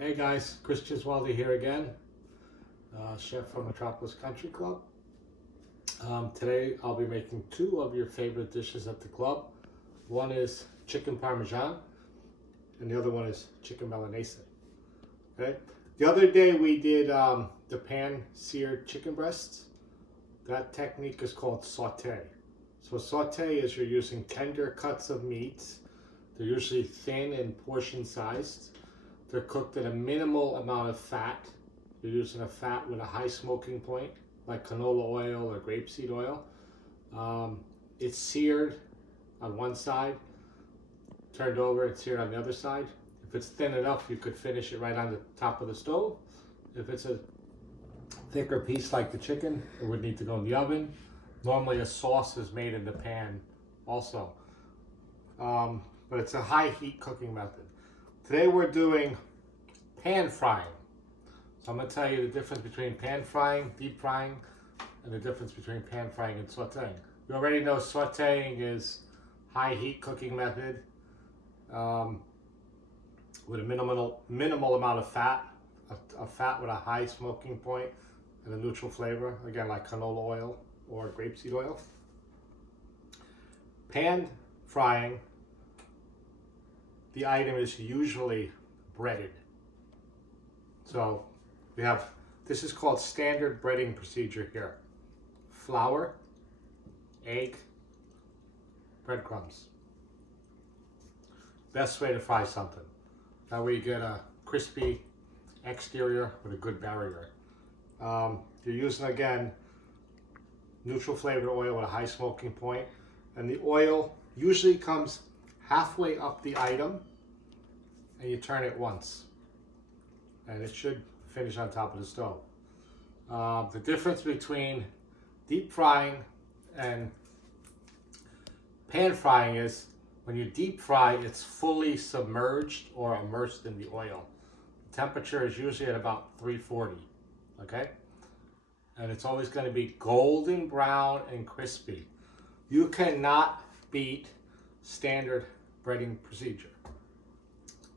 Hey guys, Chris Chiswaldy here again, chef from Metropolis Country Club. Today I'll be making two of your favorite dishes at the club. One is chicken Parmesan and the other one is chicken Milanese. Okay. The other day we did the pan seared chicken breasts. That technique is called saute. So saute is you're using tender cuts of meats. They're usually thin and portion sized. They're cooked at a minimal amount of fat. You're using a fat with a high smoking point, like canola oil or grapeseed oil. It's seared on one side, turned over and seared on the other side. If it's thin enough, you could finish it right on the top of the stove. If it's a thicker piece like the chicken, it would need to go in the oven. Normally a sauce is made in the pan also. But it's a high heat cooking method. Today we're doing pan frying. So I'm going to tell you the difference between pan frying, deep frying, and the difference between pan frying and sauteing. You already know sauteing is high heat cooking method with a minimal amount of fat, a fat with a high smoking point and a neutral flavor, again like canola oil or grapeseed oil. Pan frying, the item is usually breaded. So we have, this is called standard breading procedure here. Flour, egg, breadcrumbs. Best way to fry something. That way you get a crispy exterior with a good barrier. You're using, again, neutral flavored oil with a high smoking point, and the oil usually comes halfway up the item and you turn it once and it should finish on top of the stove. The difference between deep frying and pan frying is when you deep fry, it's fully submerged or immersed in the oil. The temperature is usually at about 340, okay? And it's always going to be golden brown and crispy. You cannot beat standard breading procedure.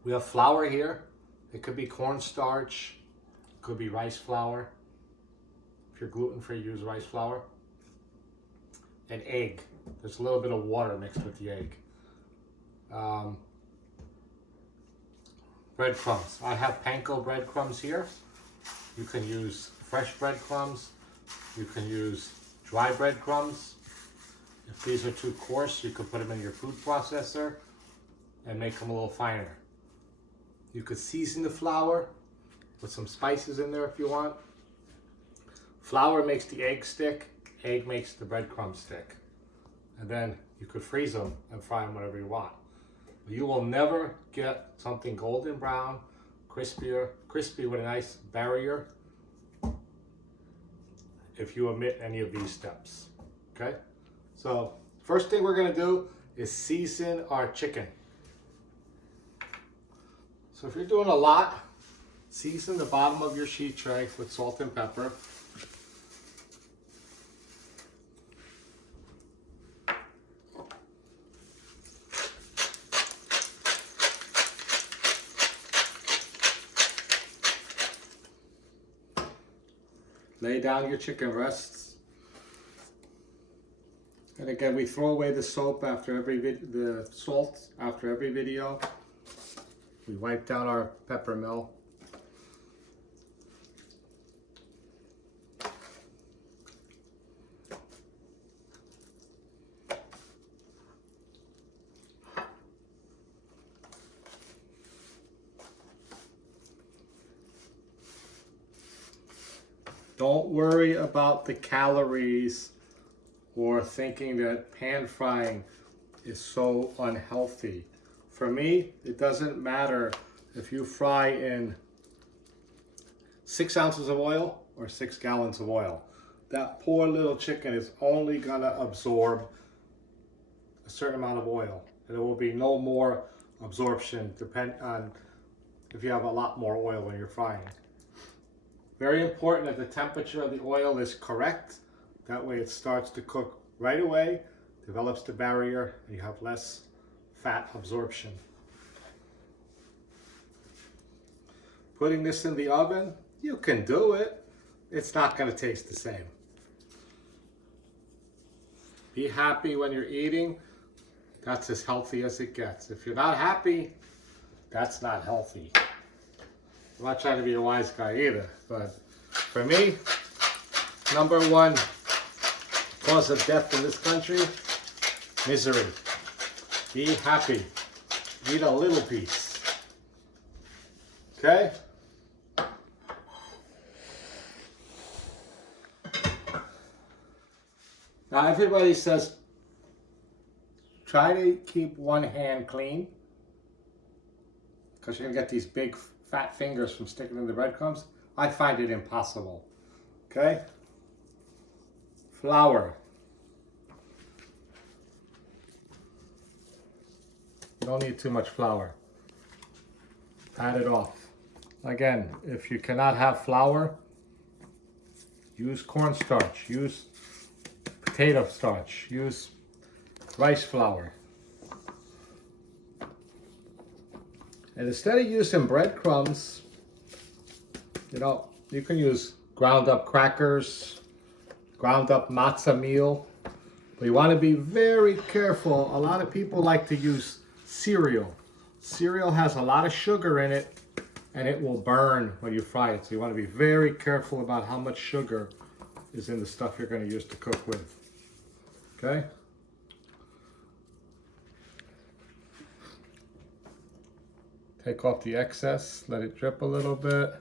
We have flour here. It could be cornstarch, it could be rice flour. If you're gluten-free, use rice flour. And egg. There's a little bit of water mixed with the egg. Breadcrumbs. I have panko breadcrumbs here. You can use fresh breadcrumbs. You can use dry breadcrumbs. If these are too coarse, you could put them in your food processor and make them a little finer. You could season the flour with some spices in there if you want. Flour makes the egg stick, egg makes the breadcrumb stick. And then you could freeze them and fry them whatever you want. But you will never get something golden brown, crispy with a nice barrier if you omit any of these steps, okay? So first thing we're gonna do is season our chicken. So if you're doing a lot, season the bottom of your sheet tray with salt and pepper. Lay down your chicken breasts. And again, we throw away the soap after the salt after every video. We wipe down our pepper mill. Don't worry about the calories or thinking that pan frying is so unhealthy. For me, it doesn't matter if you fry in 6 ounces of oil or 6 gallons of oil. That poor little chicken is only gonna absorb a certain amount of oil. And there will be no more absorption depending on if you have a lot more oil when you're frying. Very important that the temperature of the oil is correct. That way it starts to cook right away, develops the barrier, and you have less fat absorption. putting this in the oven, you can do it. It's not going to taste the same. Be happy when you're eating. That's as healthy as it gets. If you're not happy, that's not healthy. I'm not trying to be a wise guy either, but for me, #1 cause of death in this country, misery. Be happy. Eat a little piece. Okay? Now everybody says, try to keep one hand clean, because you're going to get these big fat fingers from sticking in the breadcrumbs. I find it impossible. Okay? Flour. You don't need too much flour. Add it off. Again, if you cannot have flour, use cornstarch, use potato starch, use rice flour. And instead of using breadcrumbs, you can use ground up crackers, ground up matzah meal. But you want to be very careful. A lot of people like to use cereal. Cereal has a lot of sugar in it, and it will burn when you fry it. So you want to be very careful about how much sugar is in the stuff you're going to use to cook with. Okay? Take off the excess, let it drip a little bit.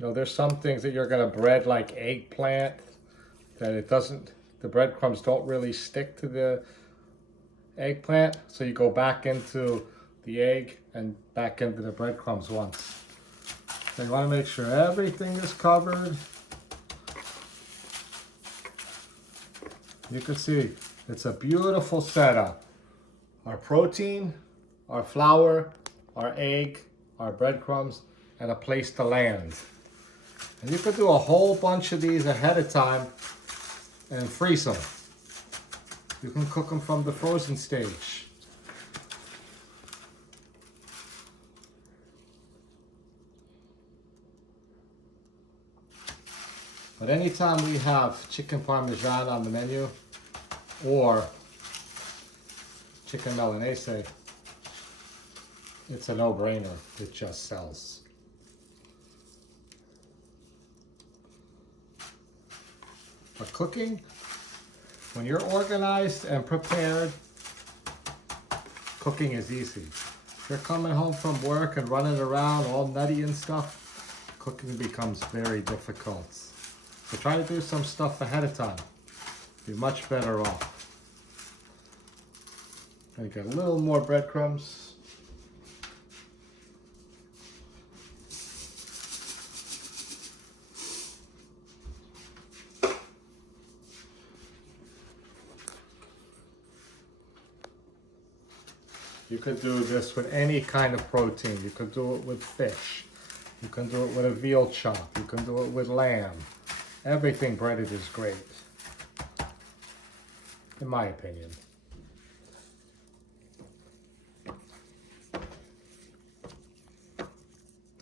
There's some things that you're going to bread like eggplant that the breadcrumbs don't really stick to the eggplant. So you go back into the egg and back into the breadcrumbs once. So you want to make sure everything is covered. You can see it's a beautiful setup. Our protein, our flour, our egg, our breadcrumbs, and a place to land. And you could do a whole bunch of these ahead of time and freeze them. You can cook them from the frozen stage. But anytime we have chicken Parmigiano on the menu or chicken Milanese, it's a no-brainer. It just sells. But cooking, when you're organized and prepared, cooking is easy. If you're coming home from work and running around all nutty and stuff, cooking becomes very difficult. So try to do some stuff ahead of time. Be much better off. And get a little more breadcrumbs. You could do this with any kind of protein. You could do it with fish. You can do it with a veal chop. You can do it with lamb. Everything breaded is great, in my opinion.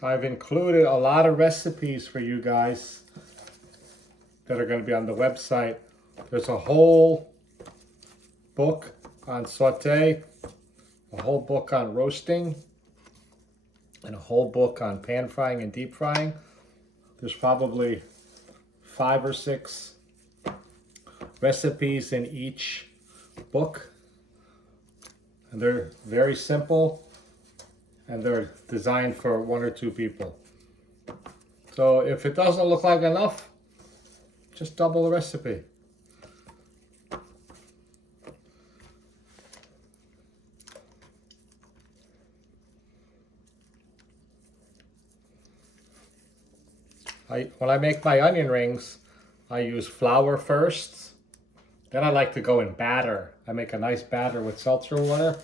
I've included a lot of recipes for you guys that are going to be on the website. There's a whole book on saute, a whole book on roasting, and a whole book on pan frying and deep frying. There's probably 5 or 6 recipes in each book, and they're very simple, and they're designed for 1 or 2 people. So if it doesn't look like enough, just double the recipe. When I make my onion rings, I use flour first. Then I like to go in batter. I make a nice batter with seltzer water.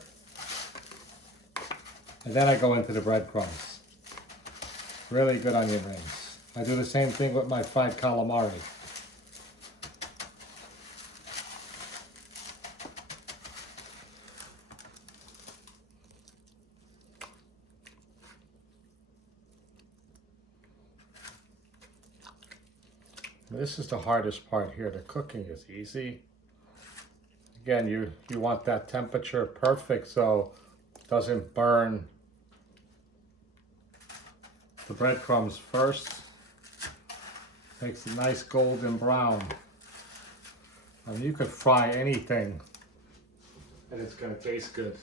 And then I go into the breadcrumbs. Really good onion rings. I do the same thing with my fried calamari. This is the hardest part here. The cooking is easy. Again, you want that temperature perfect so it doesn't burn the breadcrumbs first. Makes it nice golden brown. I mean, you could fry anything and it's gonna taste good.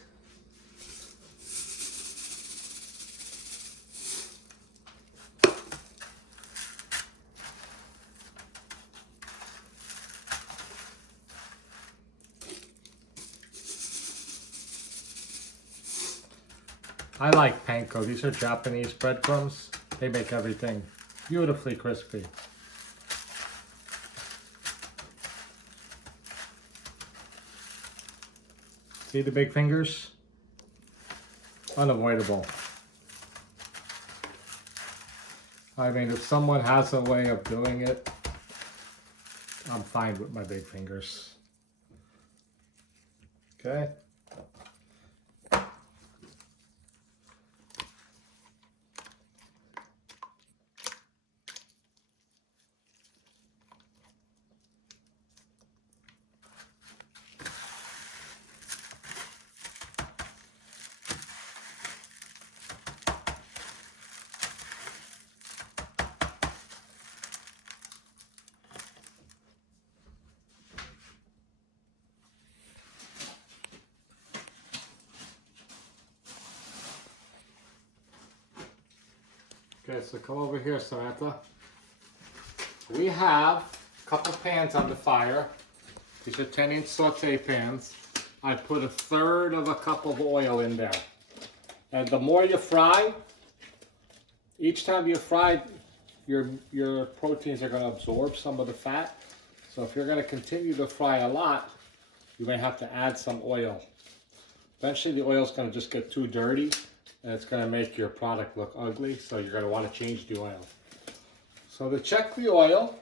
I like panko. These are Japanese breadcrumbs. They make everything beautifully crispy. See the big fingers? Unavoidable. I mean, if someone has a way of doing it, I'm fine with my big fingers. Okay. Okay, so come over here, Samantha. We have a couple pans on the fire. These are 10-inch saute pans. I put 1/3 of a cup of oil in there. And the more you fry, each time you fry, your proteins are going to absorb some of the fat. So if you're going to continue to fry a lot, you may have to add some oil. Eventually the oil is going to just get too dirty and it's going to make your product look ugly. So you're going to want to change the oil. So to check the oil,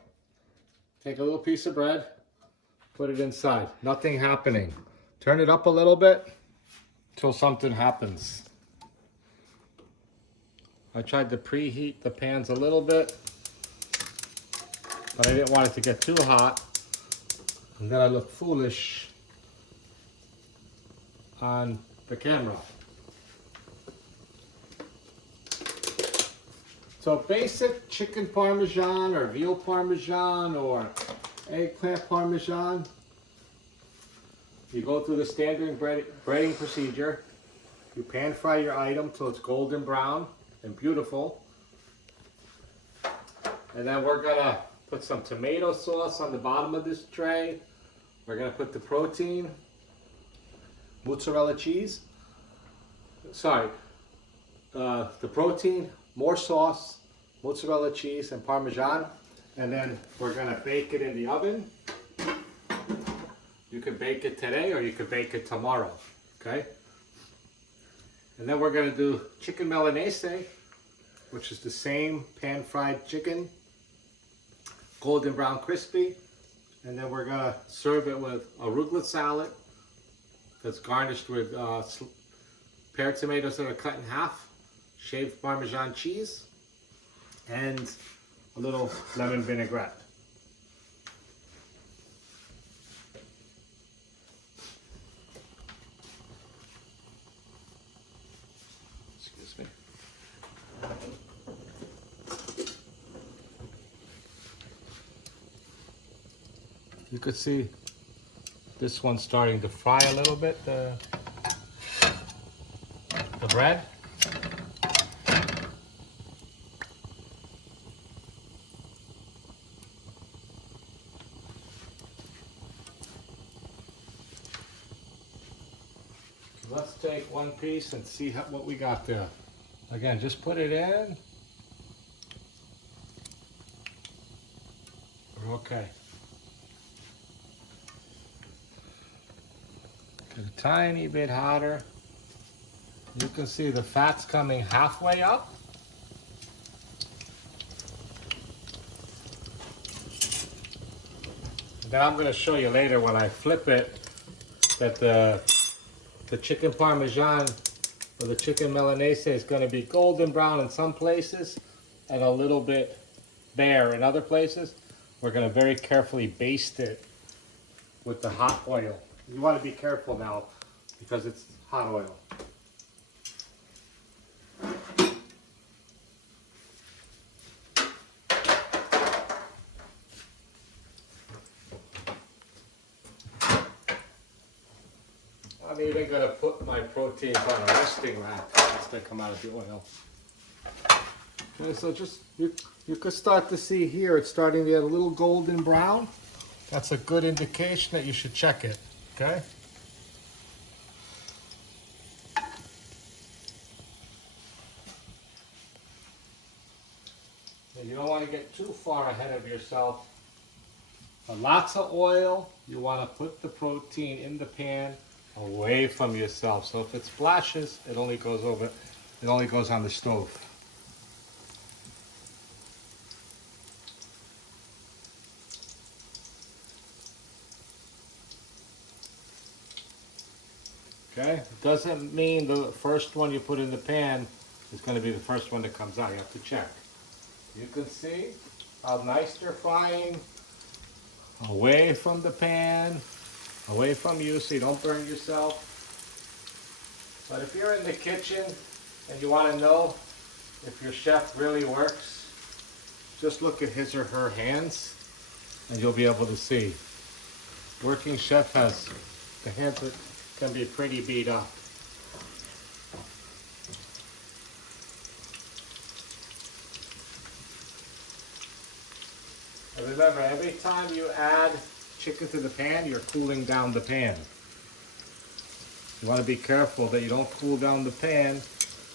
take a little piece of bread, put it inside. Nothing happening. Turn it up a little bit until something happens. I tried to preheat the pans a little bit, but I didn't want it to get too hot. And then I look foolish on the camera. So basic chicken parmesan or veal parmesan or eggplant parmesan. You go through the standard breading procedure. You pan fry your item till it's golden brown and beautiful. And then we're gonna put some tomato sauce on the bottom of this tray. We're gonna put the protein, mozzarella cheese. Sorry, the protein, more sauce, mozzarella cheese, and Parmesan. And then we're gonna bake it in the oven. You can bake it today or you can bake it tomorrow, okay? And then we're gonna do chicken Milanese, which is the same pan-fried chicken, golden brown crispy. And then we're gonna serve it with arugula salad that's garnished with pear tomatoes that are cut in half, shaved Parmesan cheese, and a little lemon vinaigrette. Excuse me. You could see this one's starting to fry a little bit, the bread. Let's take one piece and see what we got there. Again, just put it in. Okay. Get a tiny bit hotter. You can see the fat's coming halfway up. And then I'm going to show you later when I flip it that the chicken Parmesan or the chicken Milanese is going to be golden brown in some places and a little bit bare in other places. we're going to very carefully baste it with the hot oil. You want to be careful now because it's hot oil. I'm even going to put my proteins on a resting rack as they come out of the oil. Okay, so just you can start to see here it's starting to get a little golden brown. That's a good indication that you should check it. Okay. And you don't want to get too far ahead of yourself. But lots of oil. You want to put the protein in the pan away from yourself. So if it splashes, it only goes over. It only goes on the stove. Okay, doesn't mean the first one you put in the pan is going to be the first one that comes out. You have to check. You can see how nice they're frying away from the pan, away from you so you don't burn yourself. But if you're in the kitchen and you want to know if your chef really works, just look at his or her hands and you'll be able to see. Working chef has the hands that can be pretty beat up. And remember, every time you add chicken to the pan, you're cooling down the pan. You want to be careful that you don't cool down the pan,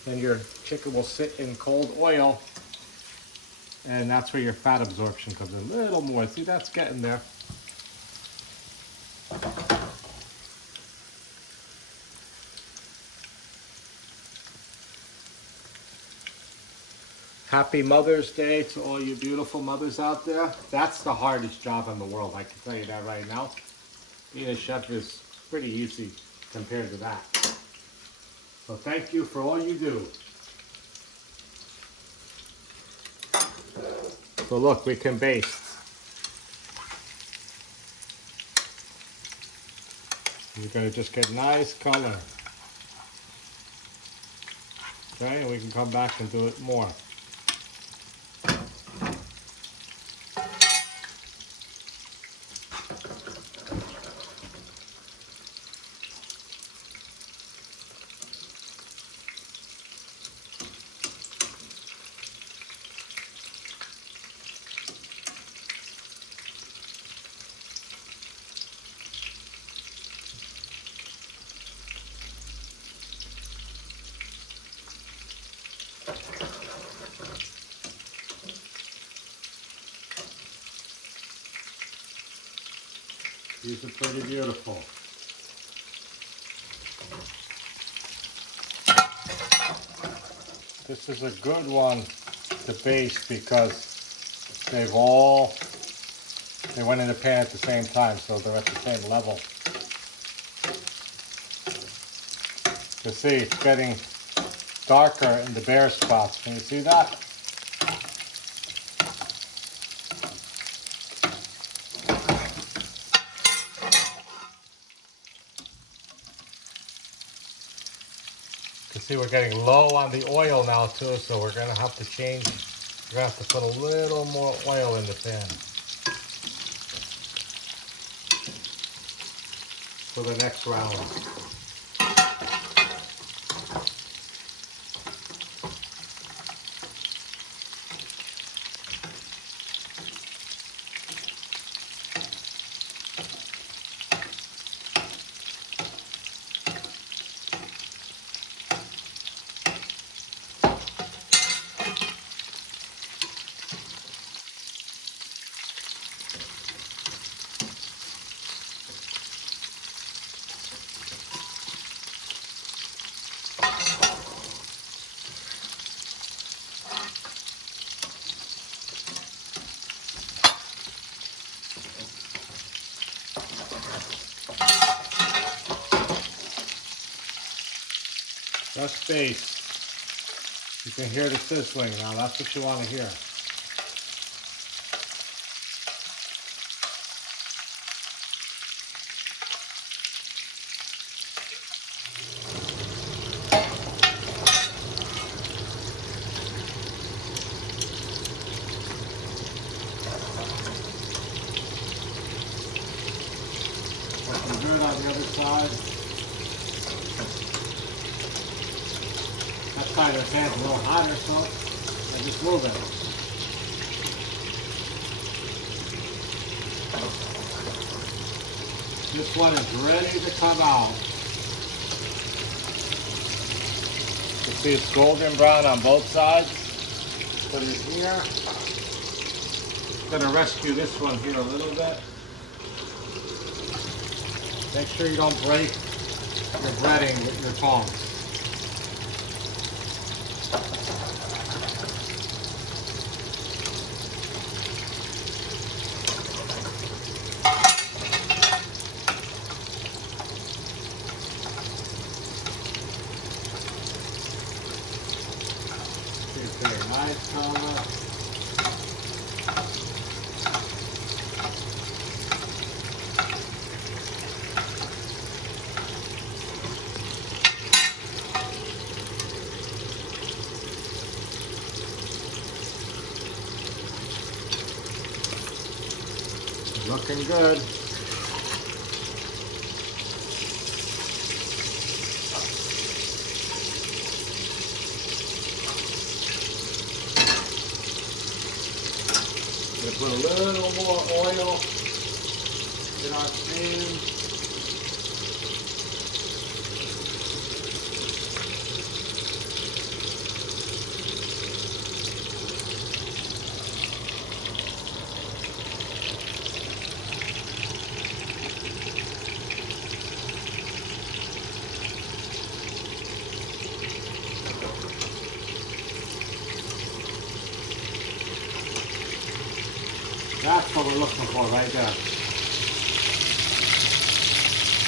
then your chicken will sit in cold oil, and that's where your fat absorption comes in. A little more. See, that's getting there. Happy Mother's Day to all you beautiful mothers out there. That's the hardest job in the world, I can tell you that right now. Being a chef is pretty easy compared to that. So thank you for all you do. So look, we can baste. You're going to just get nice color. Okay, and we can come back and do it more. These are pretty beautiful. This is a good one to baste because they went in the pan at the same time, so they're at the same level. You see, it's getting darker in the bare spots. Can you see that? You see, we're getting low on the oil now too, so we're gonna have to change. We're gonna have to put a little more oil in the pan for the next round. Just baste. You can hear the sizzling now. That's what you want to hear. side. That side of the pan's a little hotter, so I just move it. This one is ready to come out. You see it's golden brown on both sides. Put it here. Gonna rescue this one here a little bit. Make sure you don't break your breading with your tongs. Very nice color. Looking good. Gonna put a little more oil in our pan. That's what we're looking for right there.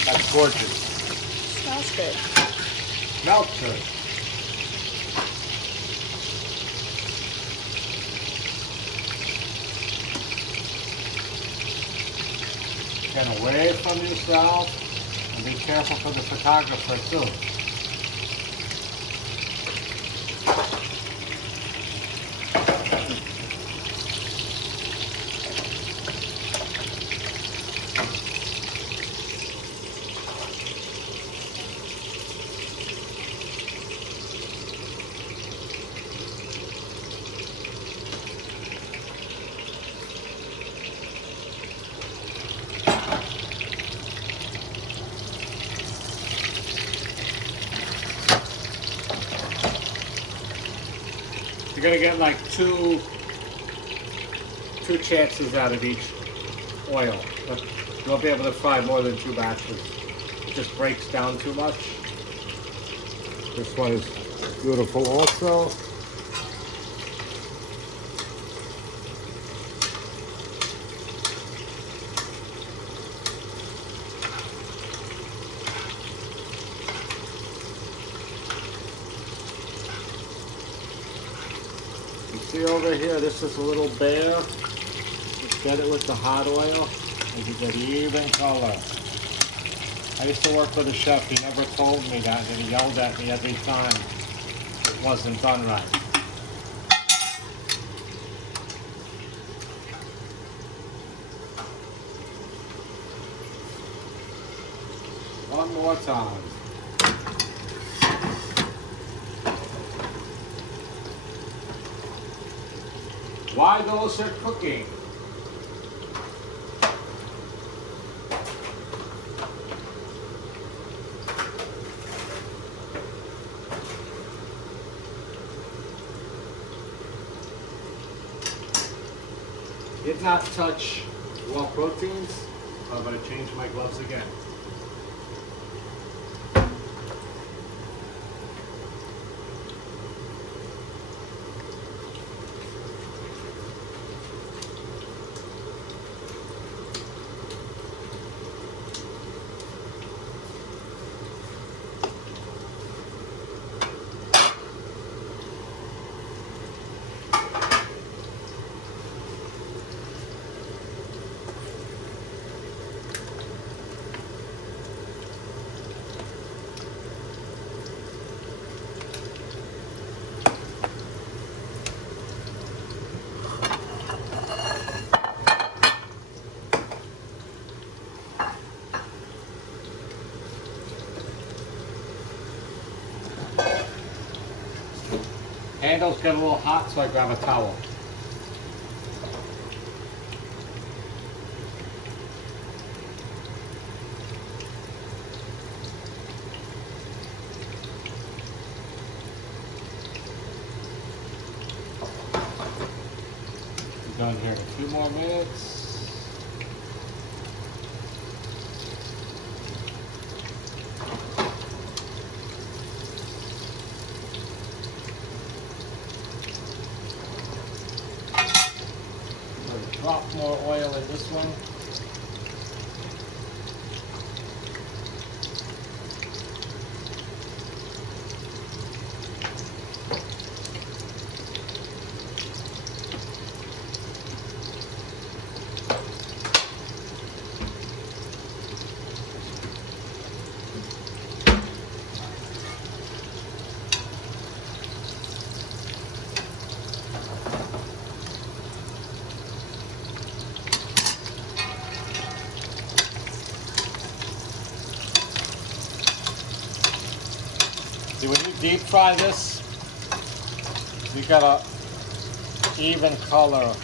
That's gorgeous. Smells good. Smells good. Get away from yourself and be careful for the photographer too. You're gonna get like two chances out of each oil, but you won't be able to fry more than 2 batches. It just breaks down too much. This one is beautiful also. See over here, this is a little bare. Just get it with the hot oil and you get even color. I used to work with a chef, he never told me that, and he yelled at me every time it wasn't done right. One more time. Why those are cooking? Did not touch raw proteins. I'm going to change my gloves again. handles get a little hot, so I grab a towel. Be done here in a few more minutes. Drop more oil in this one. See, when you deep fry this, you got a even color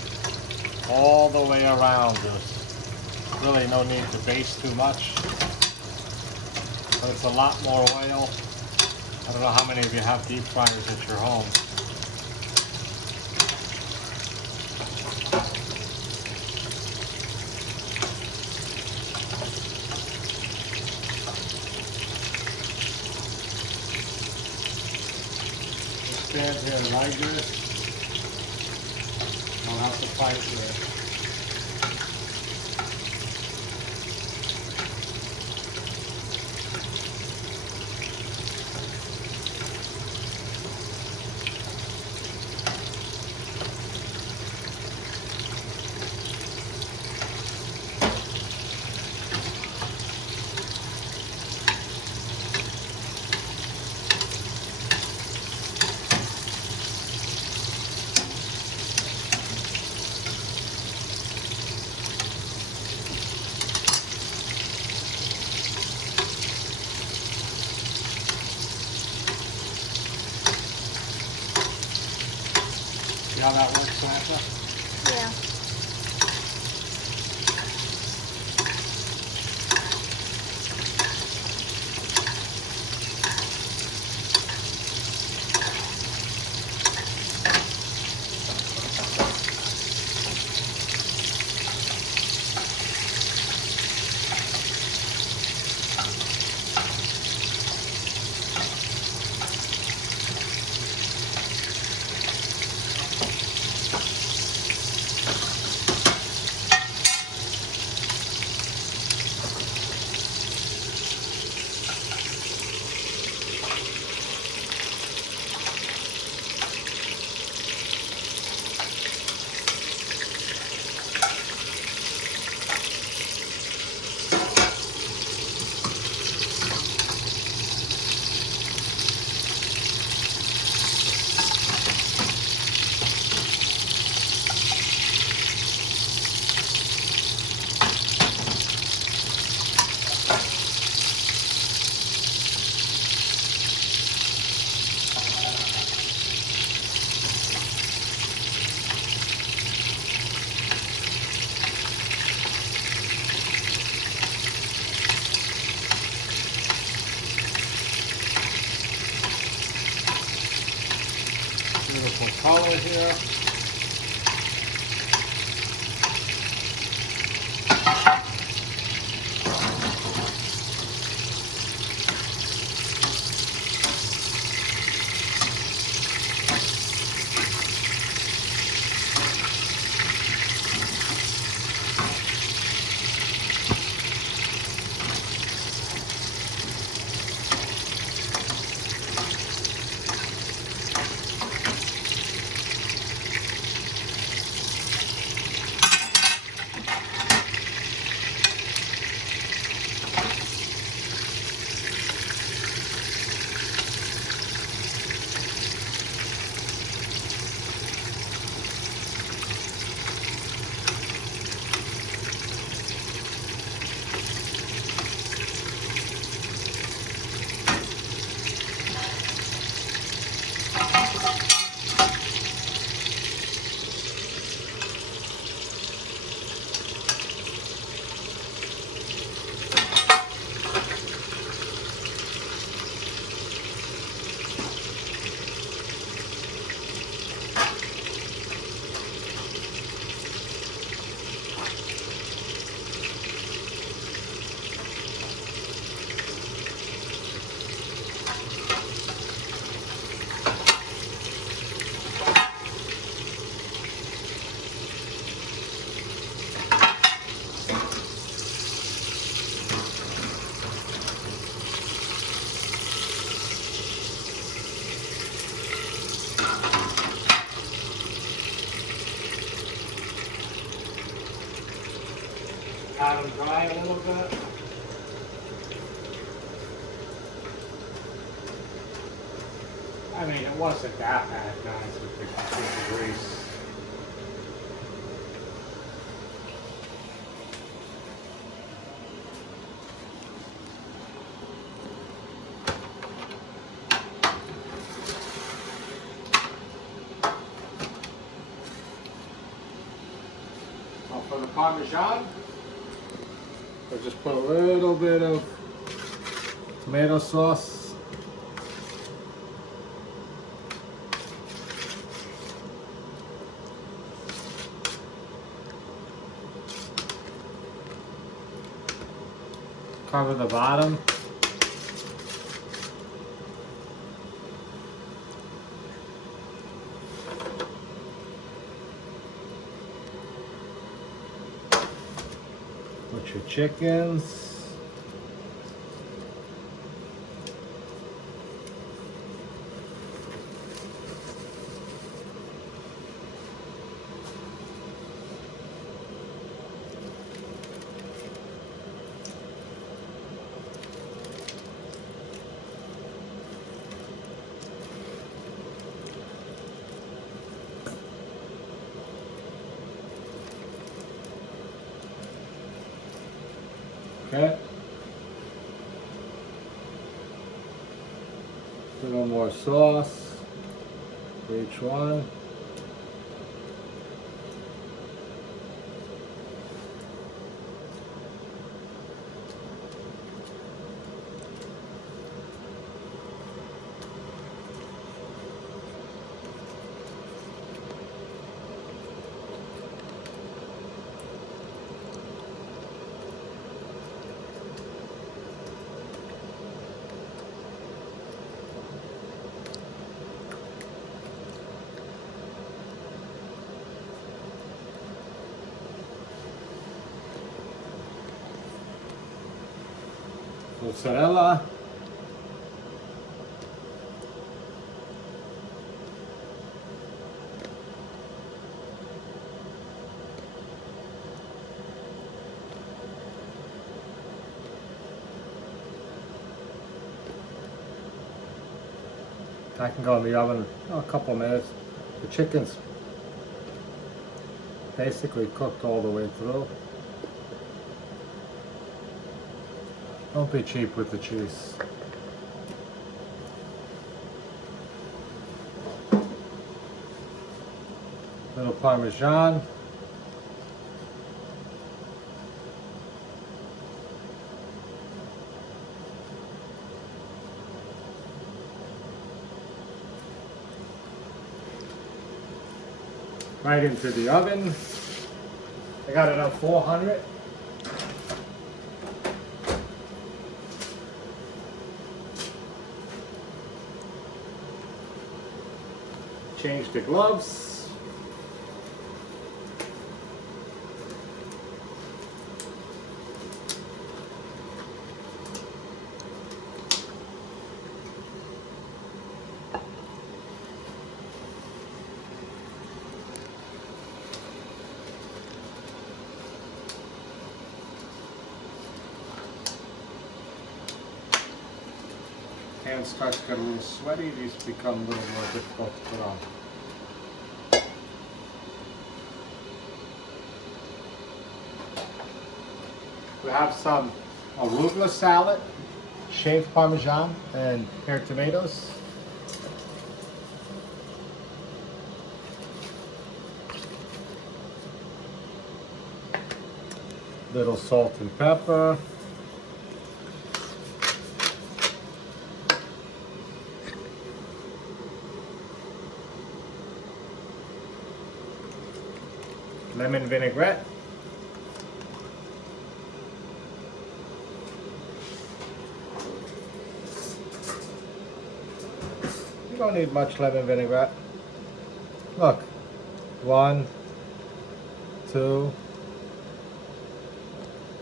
all the way around. There's really no need to baste too much, but it's a lot more oil. I don't know how many of you have deep fryers at your home. Stand here like this. I'll have to fight with it. See how that works, Samantha? Yeah. Beautiful color here. Pat them dry a little bit. I mean, it wasn't that bad, guys, with the grease. Now for the Parmesan, we'll just put a little bit of tomato sauce. Cover the bottom. Put your chickens. Okay. A little more sauce for each one. Mozzarella. That can go in the oven a couple of minutes. The chicken's basically cooked all the way through. Don't be cheap with the cheese. Little Parmesan. Right into the oven. I got it on 400. Change the gloves. Hands start to get a little sweaty, these become a little more difficult to put on. We have some arugula salad, shaved Parmesan, and pared tomatoes. Little salt and pepper. Lemon vinaigrette. You don't need much lemon vinaigrette. Look, 1, 2,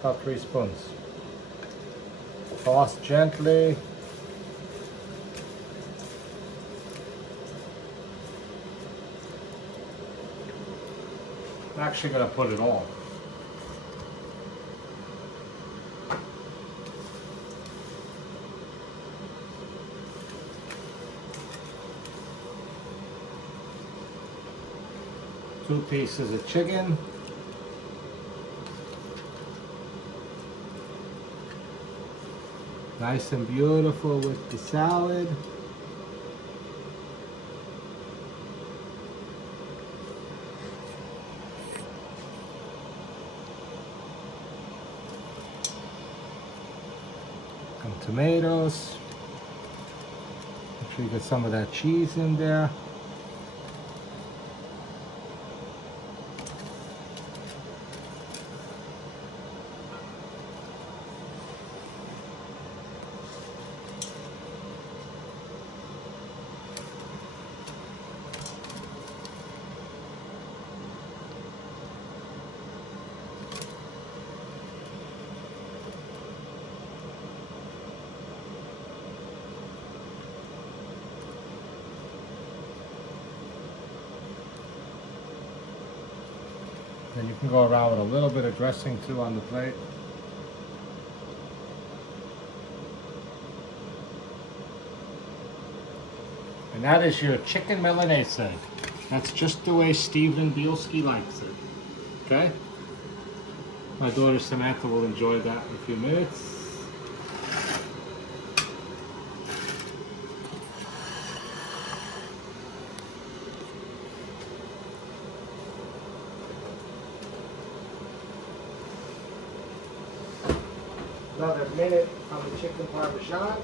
about 3 spoons. Toss gently. I'm actually going to put it on. 2 pieces of chicken. Nice and beautiful with the salad. Some tomatoes. Make sure you get some of that cheese in there. Then you can go around with a little bit of dressing too on the plate. And that is your chicken Milanese. That's just the way Stephen Bielski likes it. Okay? My daughter Samantha will enjoy that in a few minutes. Another minute on the chicken Parmesan.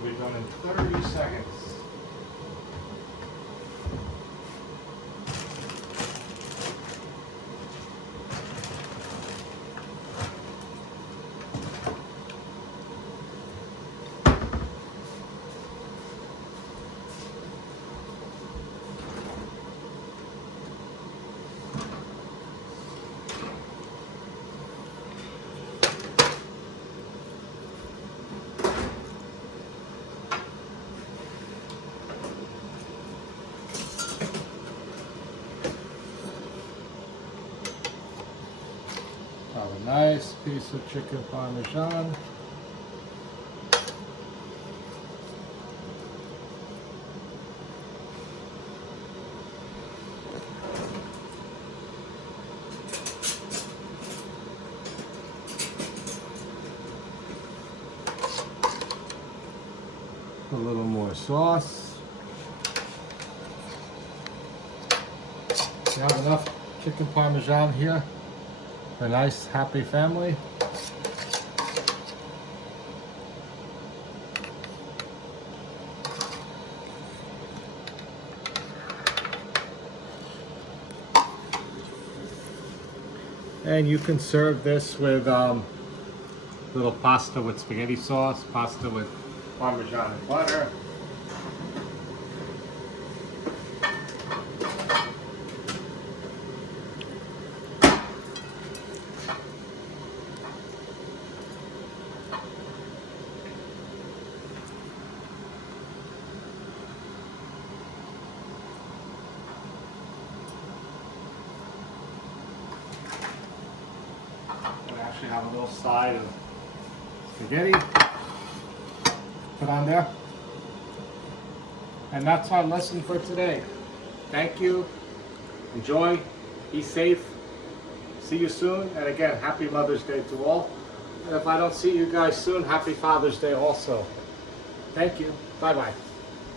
Will be done in 30 seconds. Have a nice piece of chicken Parmesan. A little more sauce. You have enough chicken Parmesan here. A nice, happy family. And you can serve this with little pasta with spaghetti sauce, pasta with Parmesan and butter. actually have a little side of spaghetti. Put on there. And that's our lesson for today. Thank you. Enjoy. Be safe. See you soon. And again, happy Mother's Day to all. And if I don't see you guys soon, happy Father's Day also. Thank you. Bye-bye.